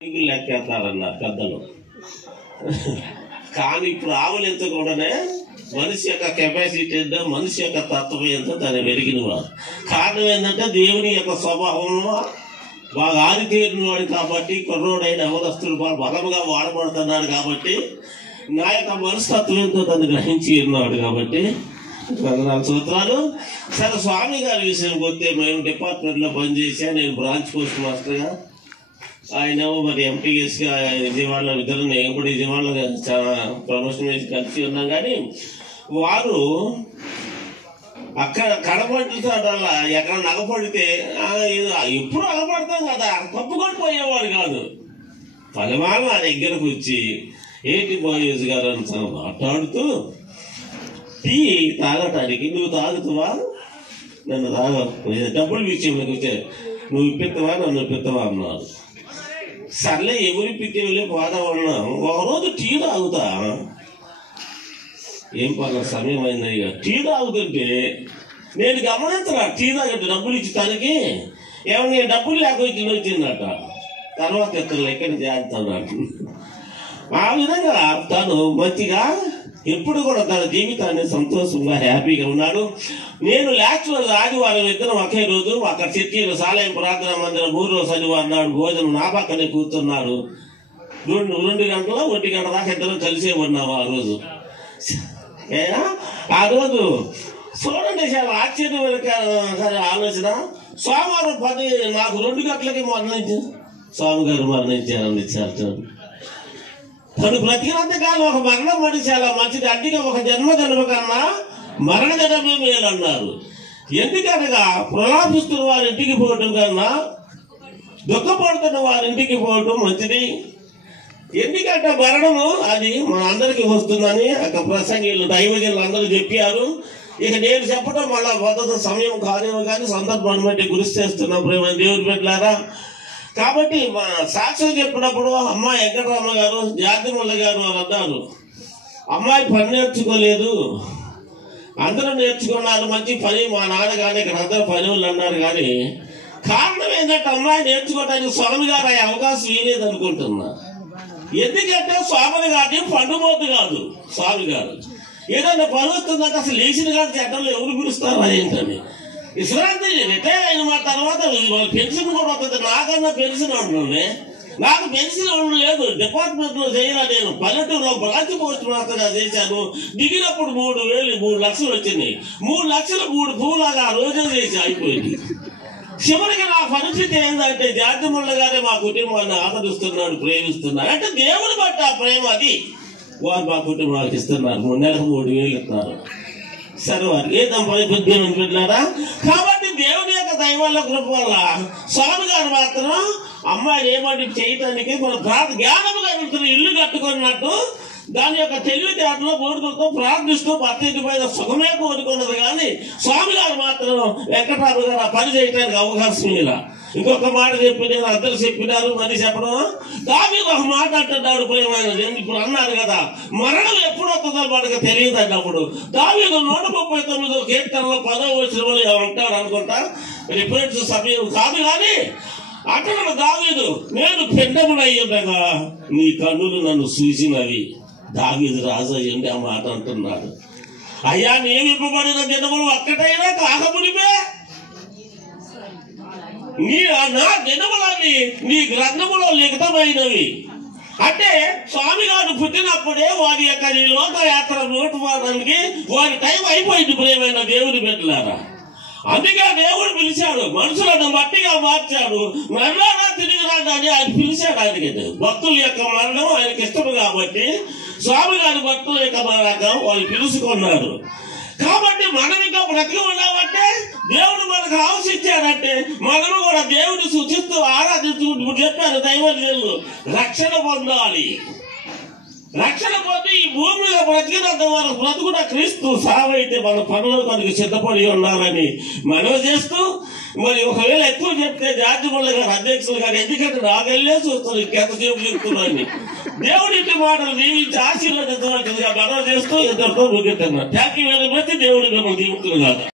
లెక్కేస్తారన్నారు పెద్దలు. కానీ ఇప్పుడు ఆవులెత్తకుండానే మనిషి యొక్క కెపాసిటీ ఏంటో, మనిషి యొక్క తత్వం ఏంటో దాన్ని వెరిగిన వారు. కారణం ఏంటంటే దేవుని యొక్క స్వభావంలో బాగా ఆరితేరిన వాడు కాబట్టి, కుర్రోడైన అవరస్తుడు బాగా బలంగా వాడబడుతున్నాడు కాబట్టి, నా యొక్క మనస్తత్వం ఏంటో దాన్ని గ్రహించి ఉన్నాడు కాబట్టి సూత్రాలు. సరే, స్వామి గారి విషయానికి వస్తే మేము డిపార్ట్మెంట్లో పనిచేసా. నేను బ్రాంచ్ పోస్ట్ మాస్టర్గా, ఆయనేమో మరి ఎంపీఎస్గా విజయవాడలో, ఇద్దరు నేను కూడా విజయవాడలో చాలా ప్రమోషన్ వేసి కలిసి ఉన్నాం. కానీ వారు అక్కడ కడపడుతాడల్లా ఎక్కడ నగపడితే ఎప్పుడు అగపడతాం కదా, తప్పుకొని పోయేవాడు కాదు. పలమాల నా దగ్గరకు వచ్చి ఏంటి బాయ్స్ గారు అని మాట్లాడుతూ, టీ తాగటానికి నువ్వు తాగుతావా, నన్ను డబ్బులు విషయంలోకి వచ్చే నువ్వు ఇప్పిస్తావా, నన్ను ఇప్పిస్తావా అన్నారు. సర్లే ఎవరు ఇప్పితేలే పోదామన్నా. ఒకరోజు టీ తాగుతా, ఏం పర్ల సమయం అయింది, ఇక టీ తాగుతుంటే నేను గమనించరా, టీ తాగట్టు డబ్బులు ఇచ్చి తనకి ఏమన్నా డబ్బులు లేకపోతే వచ్చిందట. తర్వాత ఇతరులు ఎక్కడి చేస్తాడు. ఆ విధంగా తను మంచిగా ఎప్పుడు కూడా తన జీవితాన్ని సంతోషంగా హ్యాపీగా ఉన్నాడు. నేను లాక్చువల్ ఆదివారం ఇద్దరం ఒకే రోజు అక్కడ చర్చిలో సాలయం ప్రార్థనా మందిరం 3 రోజు శనివారం నాడు భోజనం నా పక్కనే కూర్చున్నారు. 2 గంటల 1 గంట దాకా ఇద్దరం కలిసే ఉన్నాము ఆ రోజు. ఆ రోజు చూడండి, చాలా ఆశ్చర్యమైన ఆలోచన. సోమవారం 10 నాకు 2 గంటలకి మరణించారు, స్వామి గారు మరణించారని ఇచ్చారు. తను బ్రతికినంత కాలం ఒక మరణం పడి చాలా మంచిది. అందుకే ఒక జన్మ కన్నా మరణ జన్మే మేలు అన్నారు. ఎందుకనగా ప్రలాపిస్తున్న వారి ఇంటికి పోవటం కన్నా దుఃఖపడుతున్న వారి ఇంటికి పోవటం మంచిది. ఎందుకంటే మరణము అది మన అందరికీ వస్తుందని ఒక ప్రసంగిలు దైవజనులు అందరూ చెప్పారు. ఇక నేను చెప్పడం మళ్ళా మొదటి సమయం కాదేమో కానీ సందర్భాన్ని బట్టి గురి చేస్తున్నాం ప్రేమ దేవుని బిడ్డలారా. కాబట్టి మా సాక్ష్యం చెప్పినప్పుడు అమ్మాయి వెంకటరామ గారు, జాతిమల్ల గారు అని అన్నారు, అమ్మాయి పని నేర్చుకోలేదు, అందరూ నేర్చుకున్నారు, మంచి పని. మా నాన్న కానీ ఇక్కడ అందరూ పని వాళ్ళు అన్నారు. కానీ కారణం ఏంటంటే అమ్మాయి నేర్చుకోవడానికి స్వామి గారు ఆ అవకాశం ఇవ్వలేదు అనుకుంటున్నా. ఎందుకంటే స్వామి గారిని పండుమోతు కాదు. స్వామి గారు ఏదైనా పని వస్తుందంటే అసలు లేచిన కాదు చట్టంలో ఎవరు పిలుస్తారా ఏంటని. విశ్రాంతి రిటైర్ అయిన మా తర్వాత పెన్షన్ కూడా వస్తుంది. నాకన్నా పెన్షన్ ఉంటుంది, నాకు పెన్షన్ లేదు. డిపార్ట్మెంట్ లో చేయాల. నేను పల్లెటూరులో బ్రాంచ్ పోస్ట్ మాస్టర్గా చేశాను. దిగినప్పుడు 3 లక్షలు వచ్చినాయి. 3 లక్షలు 3 పూలాగా ఆ రోజే చేసి అయిపోయింది. చివరికి నా పరిస్థితి ఏంటంటే జాతిముళ్ళ గారే మా కుటుంబాన్ని ఆదరిస్తున్నాడు, ప్రేమిస్తున్నాడు. అంటే దేవుని బట్టి ఆ ప్రేమ అది. వారు మా కుటుంబానికి ఇస్తున్నారు, 3 నెలలకు 3,000 ఇస్తున్నారు. సరే, వారు ఏ దంపతులు పెట్టారా. కాబట్టి దేవుని యొక్క దైవాల కృప వల్ల స్వామి గారు మాత్రం అమ్మాయిని ఏమంటే చేయటానికి మన జ్ఞానముగా ఇల్లు కట్టుకున్నట్టు దాని యొక్క తెలివితేటలో కోరుకులతో ప్రార్థిస్తూ భర్త ఇంటి పైన సుఖమే కోరుకున్నది. కానీ స్వామి గారు మాత్రం వెంకటరామ గారు ఆ పని చేయడానికి అవకాశం ఇలా. ఇంకొక మాట చెప్పి నేను అందరూ చెప్పినారు, మరి చెప్పడం దావీదు ఒక మాట అంటున్నాడు ప్రేమైన. ఇప్పుడు అన్నారు కదా, మరణం ఎప్పుడు వస్తుందో మనకు తెలియదు అన్నప్పుడు దావీదు 139 కీర్తనలో 10వ వచనంలో ఉంటాడు అనుకుంటా, రిఫరెన్స్ సమయం కాదు. కానీ అక్కడ దావీదు, నేను పిండమునయ్యుండగా నీ కన్నులు నన్ను చూసినవి. దావీదు రాజు అయ్యండి ఆ మాట అంటున్నాడు. అయ్యా, నియమింపబడిన దినములు ఒక్కటైనా కాకమునిపే నా దినములన్నీ నీ గ్రంథములో లిఖితమైనవి. అంటే స్వామి గారు పుట్టినప్పుడే వారి యొక్క ఈ లోకయాత్ర నోటుకోవడానికి వారి టైం అయిపోయింది ప్రియమైన దేవుని బిడ్డలారా. అందుకే దేవుడు పిలిచాడు, మనుషులను మట్టిగా మార్చాడు, మరణాన్ని తిరిగి రాగానే ఆయన పిలిచాడు. ఆయనకి భక్తుల యొక్క మరణం ఆయనకి ఇష్టం కాబట్టి స్వామి గారి భక్తుల యొక్క మరణం వాళ్ళు పిలుచుకున్నారు. కాబట్టి మనం ఇంకా బ్రతికి ఉన్నామంటే దేవుడు మనకు ఆవశించాడంటే మనము కూడా దేవుడిని సూచిస్తూ ఆరాధిస్తూ చెప్పారు దైవజనులు, రక్షణ పొందాలి. రక్షణ పొంది ఈ భూమి మీద బ్రతికినంత వరకు బ్రతుకున్న క్రీస్తు సావైతే మన పనులు మనకి సిద్ధపడి ఉన్నారని మనవి చేస్తూ, మరి ఒకవేళ ఎక్కువ చెప్తే జాతిముళ్ళ గారు అధ్యక్షులు గారు, ఎందుకంటే నాకు వెళ్ళే చూస్తారు ఇంకెంతసేపు చెప్తున్నారని, దేవుడి మాటలు దీవించి ఆశీర్వదించవలసిందిగా మనవి చేస్తూ ఇద్దరితో ముగిస్తున్నాను. Thank you very much. దేవుడి మిమ్మల్ని దీవిస్తున్నారు.